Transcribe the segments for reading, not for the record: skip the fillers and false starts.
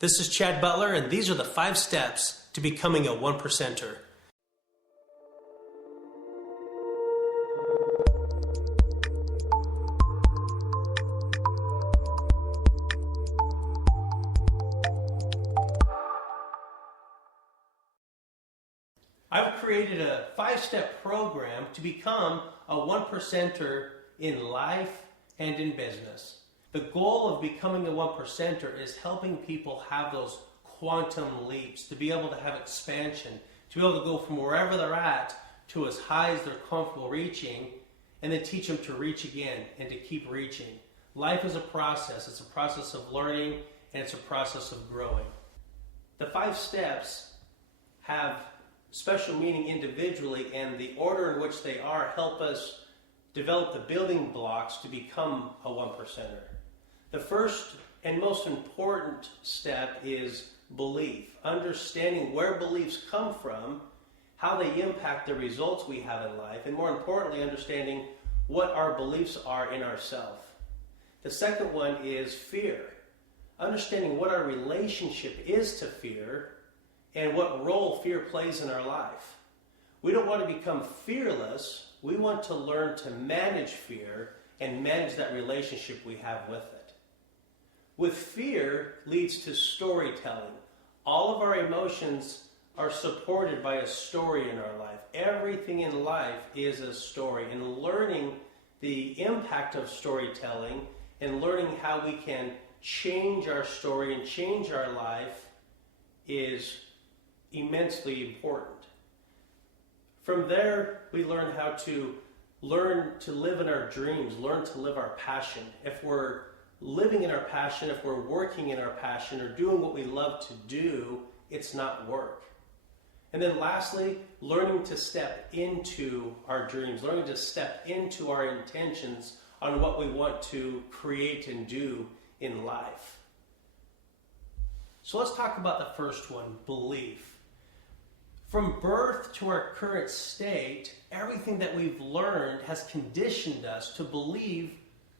This is Chad Butler, and these are the 5 steps to becoming a 1%er. I've created a 5-step program to become a 1%er in life and in business. The goal of becoming a 1%er is helping people have those quantum leaps, to be able to have expansion, to be able to go from wherever they're at to as high as they're comfortable reaching, and then teach them to reach again and to keep reaching. Life is a process. It's a process of learning, and it's a process of growing. The 5 steps have special meaning individually, and the order in which they are help us develop the building blocks to become a 1%er. The first and most important step is belief. Understanding where beliefs come from, how they impact the results we have in life, and more importantly, understanding what our beliefs are in ourselves. The second one is fear. Understanding what our relationship is to fear and what role fear plays in our life. We don't want to become fearless. We want to learn to manage fear and manage that relationship we have with it. With fear leads to storytelling. All of our emotions are supported by a story in our life. Everything in life is a story, and learning the impact of storytelling and learning how we can change our story and change our life is immensely important. From there, we learn how to live in our dreams, learn to live our passion. If we're living in our passion, if we're working in our passion or doing what we love to do, it's not work. And then lastly, learning to step into our dreams, learning to step into our intentions on what we want to create and do in life. So let's talk about the first one, belief. From birth to our current state, everything that we've learned has conditioned us to believe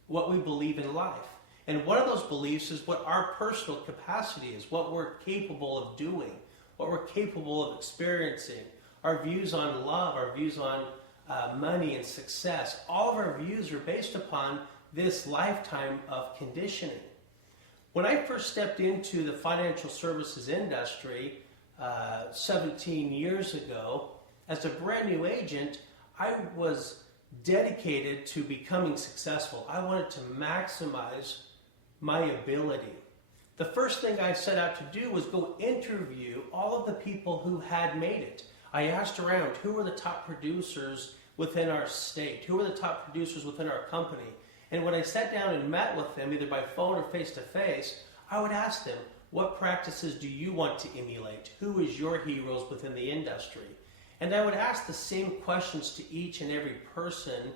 what we believe in life. And one of those beliefs is what our personal capacity is, what we're capable of doing, what we're capable of experiencing, our views on love, our views on money and success. All of our views are based upon this lifetime of conditioning. When I first stepped into the financial services industry 17 years ago, as a brand new agent, I was dedicated to becoming successful. I wanted to maximize my ability. The first thing I set out to do was go interview all of the people who had made it. I asked around, who were the top producers within our state? Who were the top producers within our company? And when I sat down and met with them, either by phone or face-to-face, I would ask them, what practices do you want to emulate? Who is your heroes within the industry? And I would ask the same questions to each and every person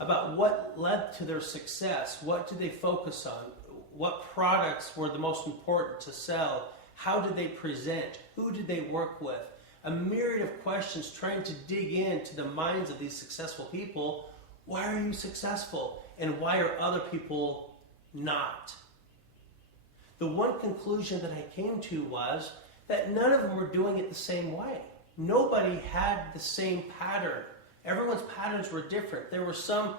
about what led to their success. What did they focus on? What products were the most important to sell? How did they present? Who did they work with? A myriad of questions trying to dig into the minds of these successful people. Why are you successful? And why are other people not? The one conclusion that I came to was that none of them were doing it the same way. Nobody had the same pattern. Everyone's patterns were different. There were some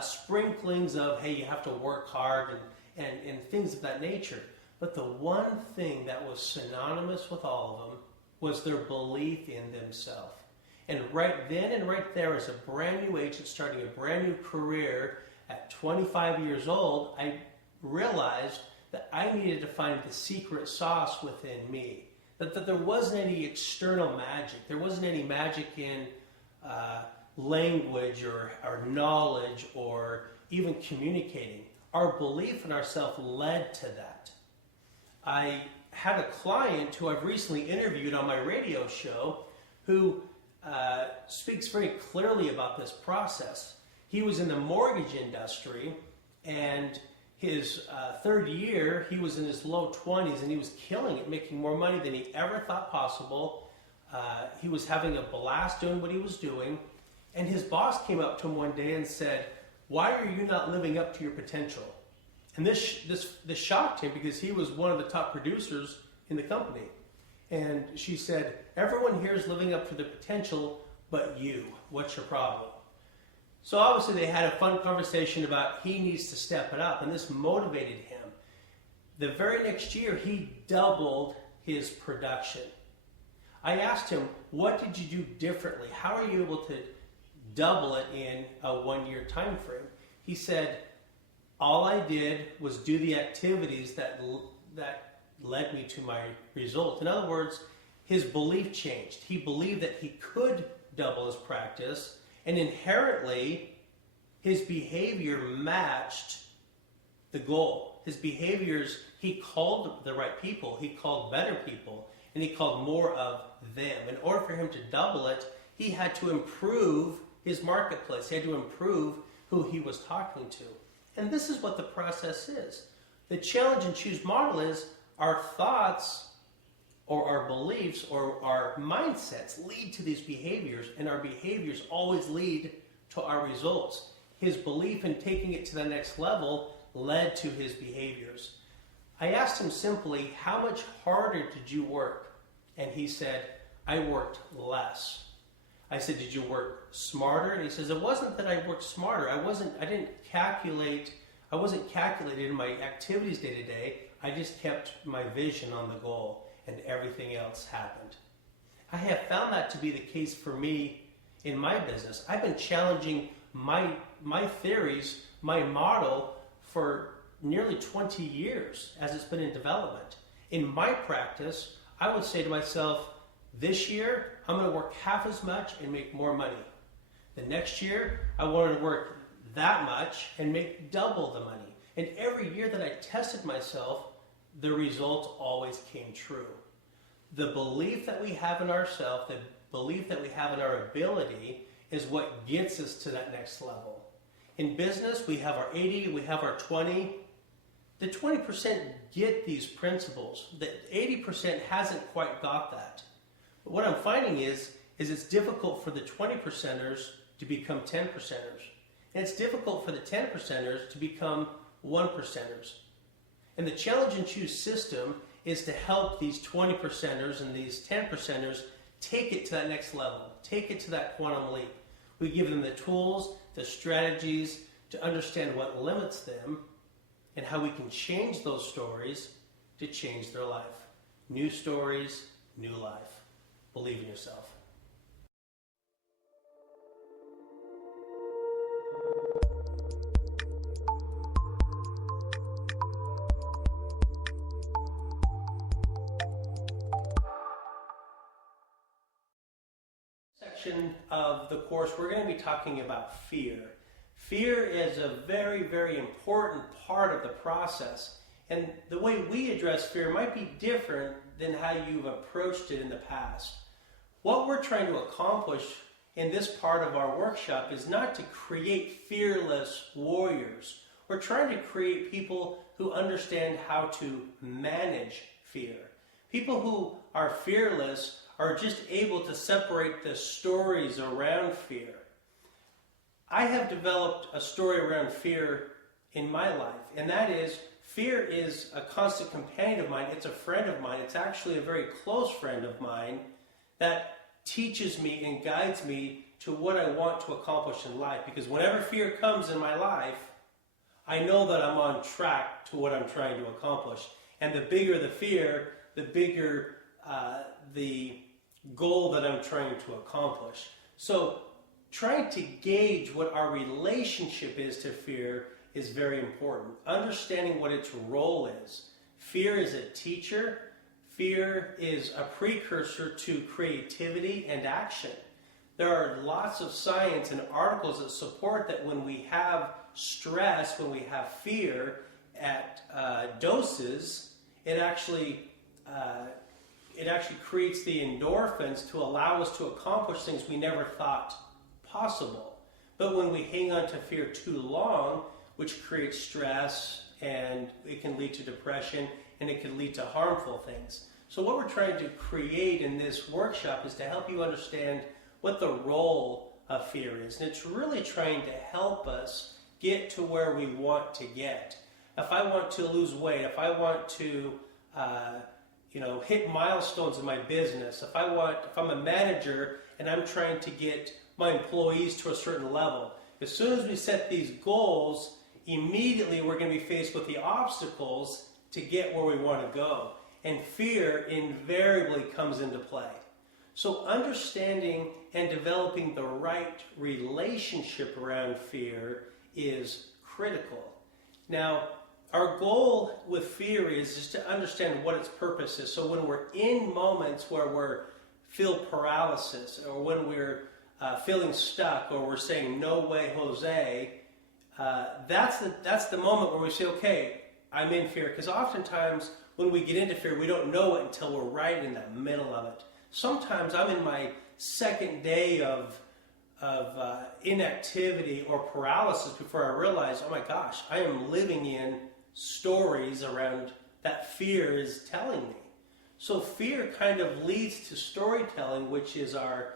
sprinklings of, hey, you have to work hard and things of that nature. But the one thing that was synonymous with all of them was their belief in themselves. And right then and right there, as a brand new agent starting a brand new career at 25 years old, I realized that I needed to find the secret sauce within me. That there wasn't any external magic. There wasn't any magic in language or knowledge or even communicating. Our belief in ourselves led to that. I had a client who I've recently interviewed on my radio show who speaks very clearly about this process. He was in the mortgage industry, and his third year, he was in his low 20s, and he was killing it, making more money than he ever thought possible. He was having a blast doing what he was doing, and his boss came up to him one day and said, "Why are you not living up to your potential?" And this shocked him because he was one of the top producers in the company. And she said, everyone here is living up to their potential, but you. What's your problem? So obviously they had a fun conversation about he needs to step it up, and this motivated him. The very next year, he doubled his production. I asked him, what did you do differently? How are you able to double it in a 1-year time frame? He said, all I did was do the activities that led me to my result. In other words, his belief changed. He believed that he could double his practice, and inherently, his behavior matched the goal. His behaviors, he called the right people, he called better people, and he called more of them. In order for him to double it, he had to improve his marketplace. He had to improve who he was talking to. And this is what the process is. The challenge and choose model is our thoughts or our beliefs or our mindsets lead to these behaviors, and our behaviors always lead to our results. His belief in taking it to the next level led to his behaviors. I asked him simply, how much harder did you work? And he said, I worked less. I said, did you work smarter? And he says, it wasn't that I worked smarter. I wasn't calculating in my activities day to day. I just kept my vision on the goal, and everything else happened. I have found that to be the case for me in my business. I've been challenging my theories, my model, for nearly 20 years as it's been in development. In my practice, I would say to myself, this year, I'm going to work half as much and make more money. The next year, I wanted to work that much and make double the money. And every year that I tested myself, the results always came true. The belief that we have in ourselves, the belief that we have in our ability, is what gets us to that next level. In business, we have our 80, we have our 20. The 20% get these principles. The 80% hasn't quite got that. But what I'm finding is it's difficult for the 20%ers to become 10%ers. And it's difficult for the 10%ers to become 1%ers. And the challenge and choose system is to help these 20%ers and these 10%ers take it to that next level, take it to that quantum leap. We give them the tools, the strategies to understand what limits them and how we can change those stories to change their life. New stories, new life. Believe in yourself. Section of the course, we're going to be talking about fear. Fear is a very, very important part of the process, and the way we address fear might be different than how you've approached it in the past. What we're trying to accomplish in this part of our workshop is not to create fearless warriors. We're trying to create people who understand how to manage fear. People who are fearless are just able to separate the stories around fear. I have developed a story around fear in my life, and that is, fear is a constant companion of mine. It's a friend of mine. It's actually a very close friend of mine that teaches me and guides me to what I want to accomplish in life. Because whenever fear comes in my life, I know that I'm on track to what I'm trying to accomplish. And the bigger the fear, the bigger the goal that I'm trying to accomplish. So trying to gauge what our relationship is to fear is very important. Understanding what its role is. Fear is a teacher. Fear is a precursor to creativity and action. There are lots of science and articles that support that when we have stress, when we have fear at doses, it actually creates the endorphins to allow us to accomplish things we never thought possible. But when we hang on to fear too long, which creates stress, and it can lead to depression, and it can lead to harmful things. So what we're trying to create in this workshop is to help you understand what the role of fear is. And it's really trying to help us get to where we want to get. If I want to lose weight, if I want to, hit milestones in my business, if I'm a manager and I'm trying to get my employees to a certain level, as soon as we set these goals, immediately we're going to be faced with the obstacles to get where we want to go. And fear invariably comes into play. So understanding and developing the right relationship around fear is critical. Now, our goal with fear is just to understand what its purpose is. So when we're in moments where feel paralysis, or when we're feeling stuck, or we're saying, "No way, Jose," that's the moment where we say, "Okay, I'm in fear." Because oftentimes when we get into fear, we don't know it until we're right in the middle of it. Sometimes I'm in my second day of inactivity or paralysis before I realize, oh my gosh, I am living in stories around that fear is telling me. So fear kind of leads to storytelling, which is our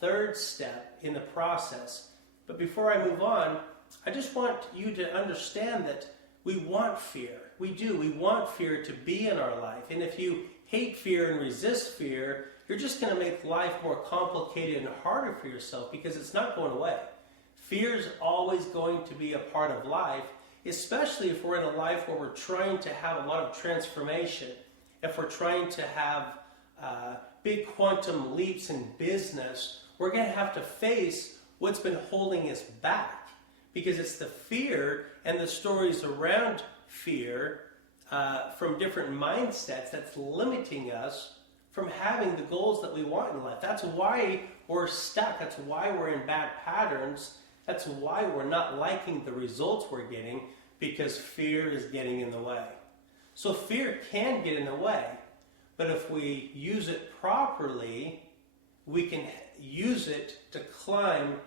third step in the process. But before I move on, I just want you to understand that we want fear. We do. We want fear to be in our life. And if you hate fear and resist fear, you're just going to make life more complicated and harder for yourself, because it's not going away. Fear is always going to be a part of life, especially if we're in a life where we're trying to have a lot of transformation, if we're trying to have big quantum leaps in business. We're going to have to face what's been holding us back, because it's the fear and the stories around fear from different mindsets that's limiting us from having the goals that we want in life. That's why we're stuck. That's why we're in bad patterns. That's why we're not liking the results we're getting, because fear is getting in the way. So fear can get in the way, but if we use it properly, we can use it to climb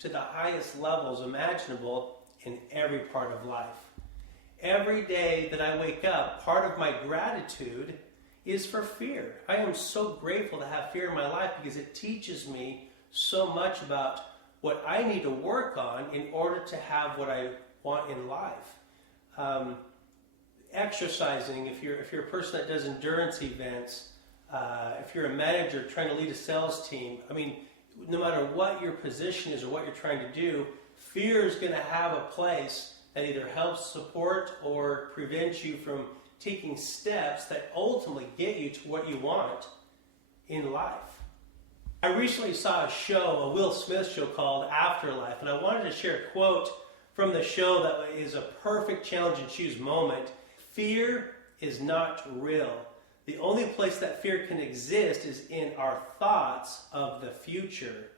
to the highest levels imaginable in every part of life. Every day that I wake up, part of my gratitude is for fear. I am so grateful to have fear in my life, because it teaches me so much about what I need to work on in order to have what I want in life. Exercising, if you're a person that does endurance events, if you're a manager trying to lead a sales team, no matter what your position is or what you're trying to do, fear is going to have a place that either helps support or prevents you from taking steps that ultimately get you to what you want in life. I recently saw a show, a Will Smith show called Afterlife, and I wanted to share a quote from the show that is a perfect challenge and choose moment. Fear is not real. The only place that fear can exist is in our thoughts of the future.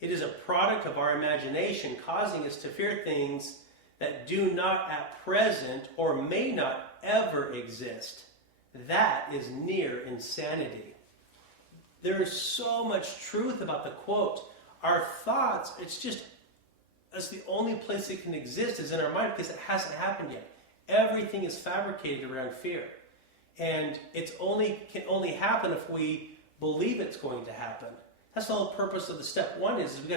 It is a product of our imagination, causing us to fear things that do not at present or may not ever exist. That is near insanity. There is so much truth about the quote. Our thoughts, that's the only place it can exist is in our mind, because it hasn't happened yet. Everything is fabricated around fear. And it can only happen if we believe it's going to happen. That's the whole purpose of the step one is we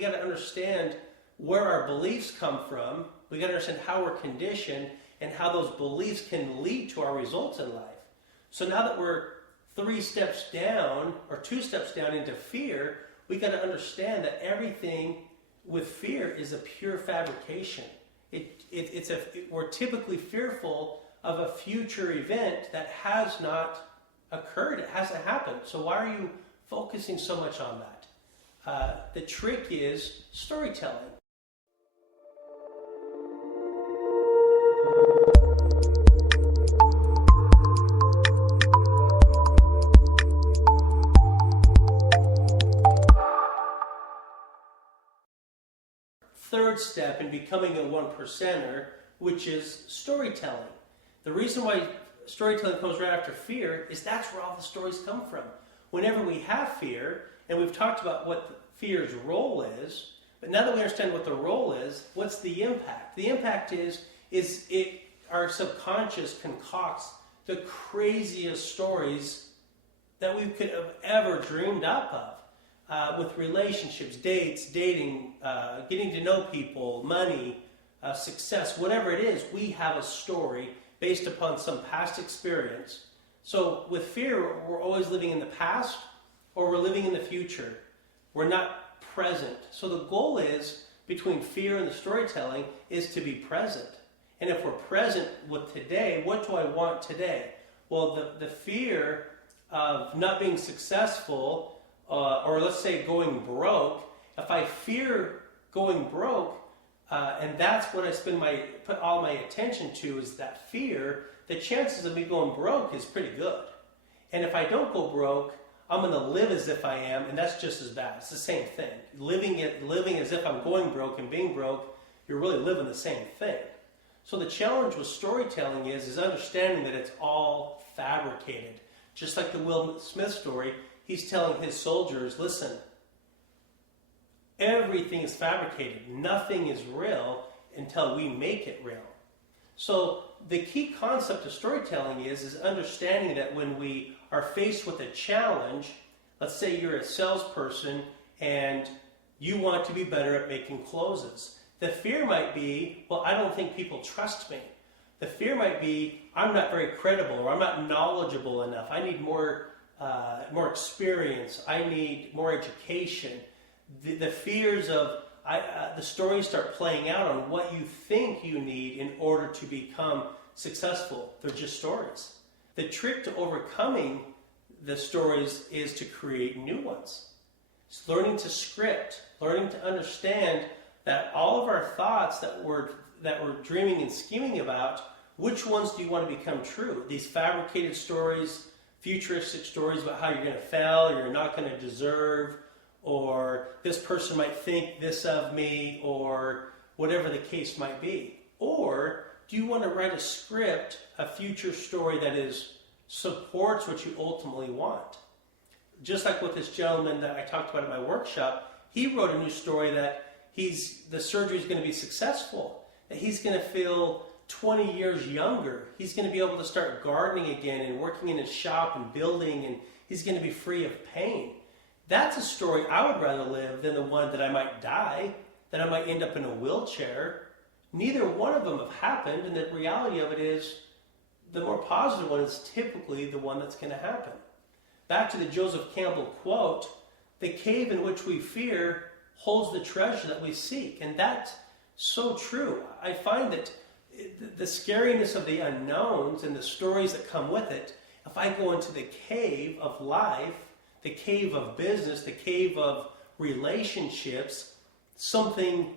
got to understand where our beliefs come from. We got to understand how we're conditioned and how those beliefs can lead to our results in life. So now that we're 3 steps down or 2 steps down into fear, we got to understand that everything with fear is a pure fabrication. We're typically fearful of a future event that has not occurred. It hasn't happened. So why are you focusing so much on that? The trick is storytelling. Third step in becoming a 1%er, which is storytelling. The reason why storytelling comes right after fear is that's where all the stories come from. Whenever we have fear, and we've talked about what fear's role is, but now that we understand what the role is, what's the impact? The impact is our subconscious concocts the craziest stories that we could have ever dreamed up of. With relationships, dates, dating, getting to know people, money, success, whatever it is, we have a story based upon some past experience. So with fear, we're always living in the past or we're living in the future. We're not present. So the goal is, between fear and the storytelling, is to be present. And if we're present with today, what do I want today? Well, the fear of not being successful, or let's say going broke, if I fear going broke, and that's what I put all my attention to, is that fear, the chances of me going broke is pretty good. And if I don't go broke, I'm going to live as if I am, and that's just as bad. It's the same thing. Living as if I'm going broke and being broke, you're really living the same thing. So the challenge with storytelling is understanding that it's all fabricated. Just like the Will Smith story, he's telling his soldiers, listen, everything is fabricated. Nothing is real until we make it real. So the key concept of storytelling is understanding that when we are faced with a challenge, let's say you're a salesperson and you want to be better at making closes. The fear might be, well, I don't think people trust me. The fear might be, I'm not very credible, or I'm not knowledgeable enough. I need more experience. I need more education. The fears of the stories start playing out on what you think you need in order to become successful. They're just stories. The trick to overcoming the stories is to create new ones. It's learning to script, learning to understand that all of our thoughts that we're dreaming and scheming about, which ones do you want to become true? These fabricated stories, futuristic stories about how you're going to fail, or you're not going to deserve, or this person might think this of me, or whatever the case might be. Or do you want to write a script, a future story that supports what you ultimately want? Just like with this gentleman that I talked about at my workshop, he wrote a new story that the surgery is going to be successful, that he's going to feel 20 years younger. He's going to be able to start gardening again and working in his shop and building, and he's going to be free of pain. That's a story I would rather live than the one that I might die, that I might end up in a wheelchair. Neither one of them have happened, and the reality of it is the more positive one is typically the one that's going to happen. Back to the Joseph Campbell quote, the cave in which we fear holds the treasure that we seek. And that's so true. I find that the scariness of the unknowns and the stories that come with it, if I go into the cave of life, the cave of business, the cave of relationships, something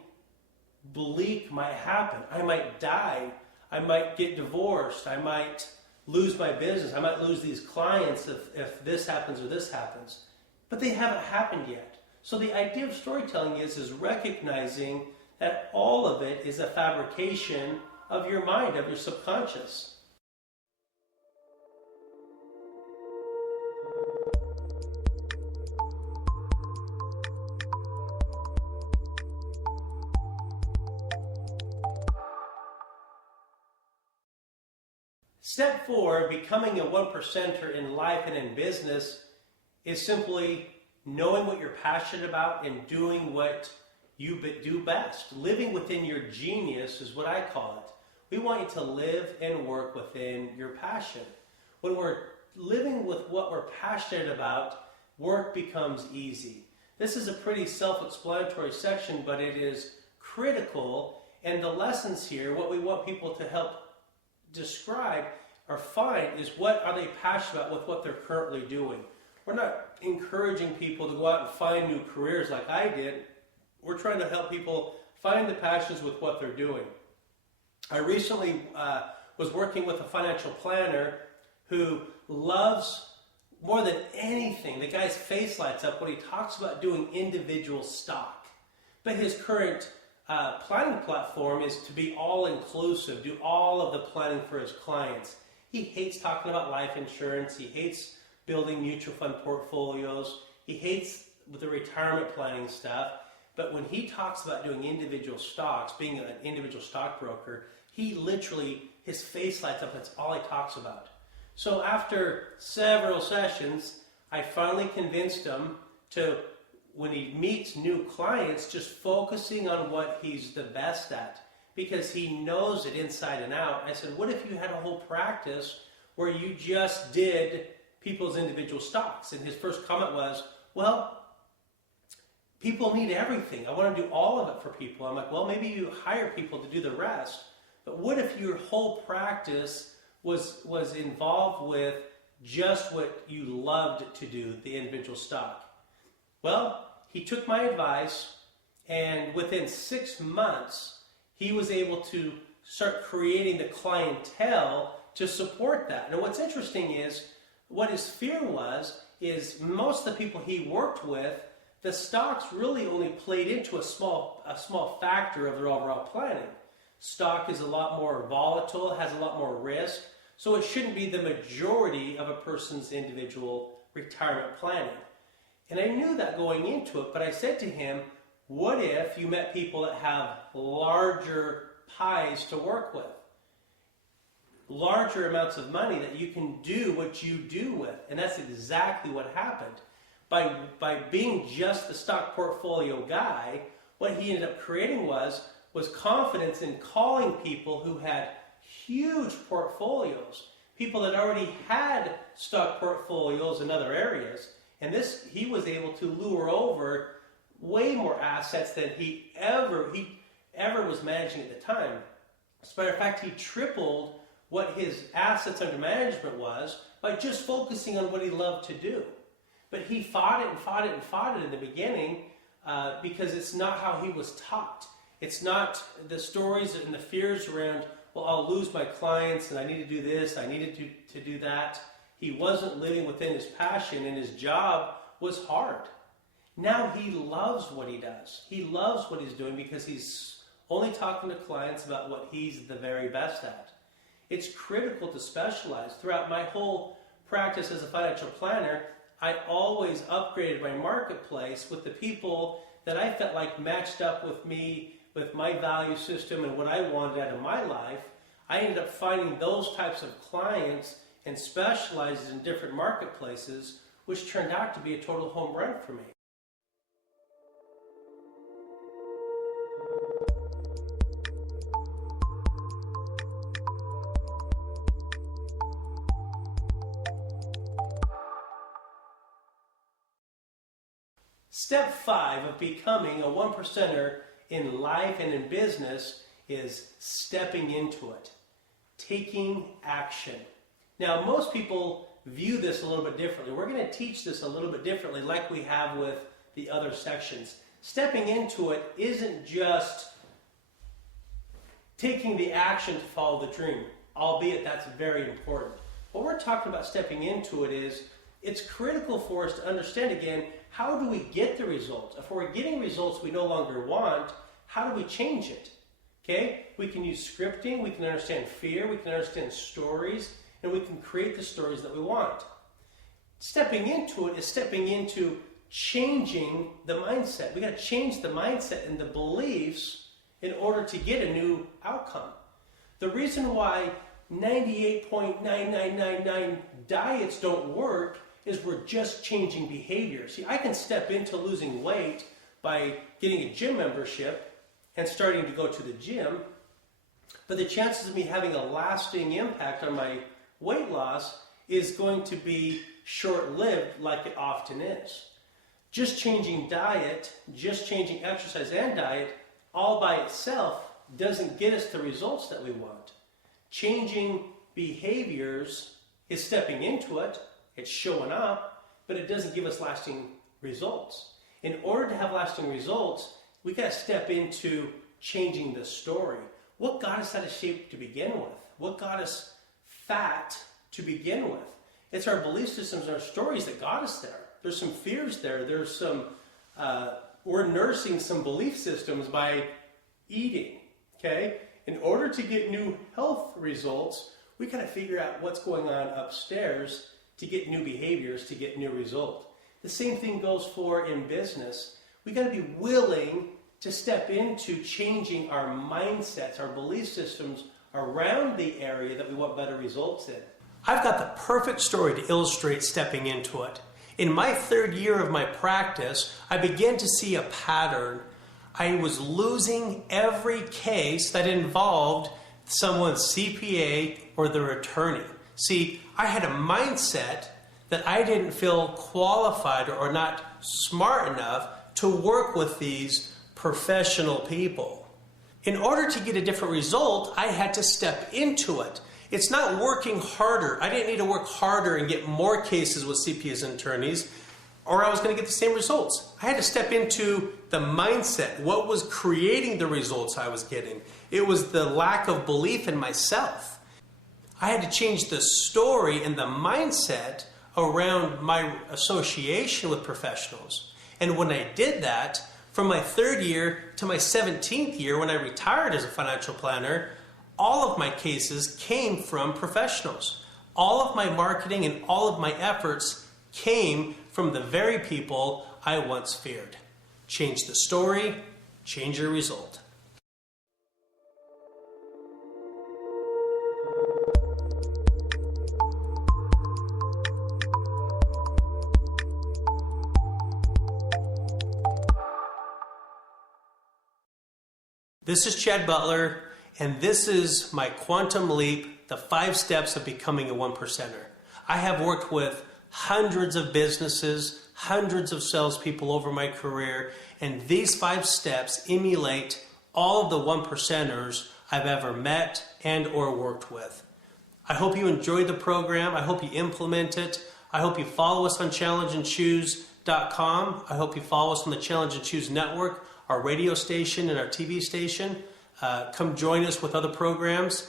bleak might happen. I might die. I might get divorced. I might lose my business. I might lose these clients if this happens or this happens. But they haven't happened yet. So the idea of storytelling is recognizing that all of it is a fabrication of your mind, of your subconscious. Step 4, becoming a 1%er in life and in business, is simply knowing what you're passionate about and doing what you do best. Living within your genius is what I call it. We want you to live and work within your passion. When we're living with what we're passionate about, work becomes easy. This is a pretty self-explanatory section, but it is critical. And the lessons here, what we want people to help describe or find, is what are they passionate about with what they're currently doing. We're not encouraging people to go out and find new careers like I did. We're trying to help people find the passions with what they're doing. I recently was working with a financial planner who loves, more than anything, the guy's face lights up when he talks about doing individual stock. But his current planning platform is to be all-inclusive, do all of the planning for his clients. He hates talking about life insurance. He hates building mutual fund portfolios. He hates the retirement planning stuff. But when he talks about doing individual stocks, being an individual stockbroker, he literally, his face lights up. That's all he talks about. So after several sessions, I finally convinced him to, when he meets new clients, just focusing on what he's the best at. because he knows it inside and out. I said, what if you had a whole practice where you just did people's individual stocks? And his first comment was, well, people need everything. I want to do all of it for people. I'm like, well, maybe you hire people to do the rest. But what if your whole practice was involved with just what you loved to do, the individual stock? Well, he took my advice, and within 6 months, he was able to start creating the clientele to support that. Now, what's interesting is what his fear is most of the people he worked with, the stocks really only played into a small factor of their overall planning. Stock is a lot more volatile, has a lot more risk, so it shouldn't be the majority of a person's individual retirement planning. And I knew that going into it, but I said to him, what if you met people that have larger pies to work with? Larger amounts of money that you can do what you do with. And that's exactly what happened. By being just the stock portfolio guy, what he ended up creating was confidence in calling people who had huge portfolios, people that already had stock portfolios in other areas. And he was able to lure over way more assets than he ever was managing at the time. As a matter of fact, he tripled what his assets under management was by just focusing on what he loved to do. But he fought it in the beginning because it's not how he was taught. It's not the stories and the fears around, well, I'll lose my clients and I need to do this, I needed to do that. He wasn't living within his passion, and his job was hard. Now he loves what he does. He loves what he's doing because he's only talking to clients about what he's the very best at. It's critical to specialize. Throughout my whole practice as a financial planner, I always upgraded my marketplace with the people that I felt like matched up with me, with my value system and what I wanted out of my life. I ended up finding those types of clients and specialized in different marketplaces, which turned out to be a total home run for me. Step 5 of becoming a one percenter in life and in business is stepping into it, taking action. Now, most people view this a little bit differently. We're going to teach this a little bit differently like we have with the other sections. Stepping into it isn't just taking the action to follow the dream, albeit that's very important. What we're talking about stepping into it is, it's critical for us to understand again, how do we get the results? If we're getting results we no longer want, how do we change it? Okay? We can use scripting, we can understand fear, we can understand stories, and we can create the stories that we want. Stepping into it is stepping into changing the mindset. We got to change the mindset and the beliefs in order to get a new outcome. The reason why 98.9999 diets don't work is we're just changing behavior. See, I can step into losing weight by getting a gym membership and starting to go to the gym, but the chances of me having a lasting impact on my weight loss is going to be short-lived like it often is. Just changing diet, just changing exercise and diet, all by itself doesn't get us the results that we want. Changing behaviors is stepping into it, it's showing up, but it doesn't give us lasting results. In order to have lasting results, we got to step into changing the story. What got us out of shape to begin with? What got us fat to begin with? It's our belief systems and our stories that got us there. There's some fears there. There's some, we're nursing some belief systems by eating, okay? In order to get new health results, we got to figure out what's going on upstairs to get new behaviors, to get new results. The same thing goes for in business. We got to be willing to step into changing our mindsets, our belief systems around the area that we want better results in. I've got the perfect story to illustrate stepping into it. In my third year of my practice, I began to see a pattern. I was losing every case that involved someone's CPA or their attorney. See, I had a mindset that I didn't feel qualified or not smart enough to work with these professional people. In order to get a different result, I had to step into it. It's not working harder. I didn't need to work harder and get more cases with CPAs and attorneys, or I was going to get the same results. I had to step into the mindset, what was creating the results I was getting. It was the lack of belief in myself. I had to change the story and the mindset around my association with professionals. And when I did that, from my 3rd year to my 17th year when I retired as a financial planner, all of my cases came from professionals. All of my marketing and all of my efforts came from the very people I once feared. Change the story, change your result. This is Chad Butler, and this is my Quantum Leap, the 5 steps of becoming a 1%er. I have worked with hundreds of businesses, hundreds of salespeople over my career, and these 5 steps emulate all of the 1%ers I've ever met and or worked with. I hope you enjoyed the program. I hope you implement it. I hope you follow us on challengeandchoose.com. I hope you follow us on the Challenge and Choose Network, our radio station and our TV station. Come join us with other programs.